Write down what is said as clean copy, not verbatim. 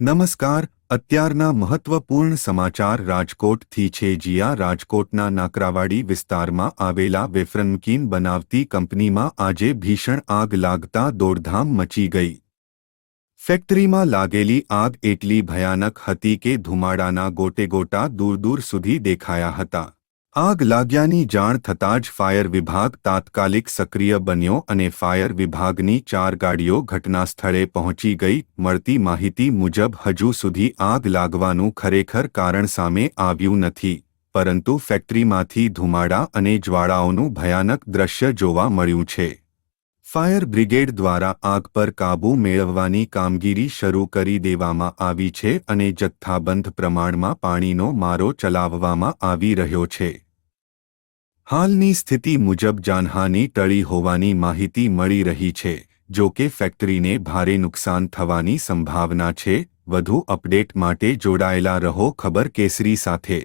નમસ્કાર, અત્યારના મહત્વપૂર્ણ સમાચાર રાજકોટથી છે. જ્યાં રાજકોટના નાકરાવાડી વિસ્તારમાં આવેલા વેફરનમકીન બનાવતી કંપનીમાં આજે ભીષણ આગ લાગતા દોડધામ મચી ગઈ. ફેક્ટરીમાં લાગેલી આગ એટલી ભયાનક હતી કે ધુમાડાના ગોટેગોટા દૂર દૂર સુધી દેખાયા હતા. આગ લાગ્યાની જાણ થતાં જ ફાયર વિભાગ તાત્કાલિક સક્રિય બન્યો અને ફાયર વિભાગની 4 ગાડીઓ ઘટનાસ્થળે પહોંચી ગઈ. મળતી માહિતી મુજબ હજુ સુધી આગ લાગવાનું ખરેખર કારણ સામે આવ્યું નથી, પરંતુ ફેક્ટરીમાંથી ધુમાડા અને જ્વાળાઓનું ભયાનક દ્રશ્ય જોવા મળ્યું છે. ફાયર બ્રિગેડ દ્વારા આગ પર કાબૂ મેળવવાની કામગીરી શરૂ કરી દેવામાં આવી છે અને જથ્થાબંધ પ્રમાણમાં પાણીનો મારો ચલાવવામાં આવી રહ્યો છે. હાલની સ્થિતિ મુજબ જાનહાનિ ટળી હોવાની માહિતી મળી રહી છે. જો કે ફેક્ટરીને ભારે નુકસાન થવાની સંભાવના છે. વધુ અપડેટ માટે જોડાયેલા રહો ખબર કેસરી સાથે.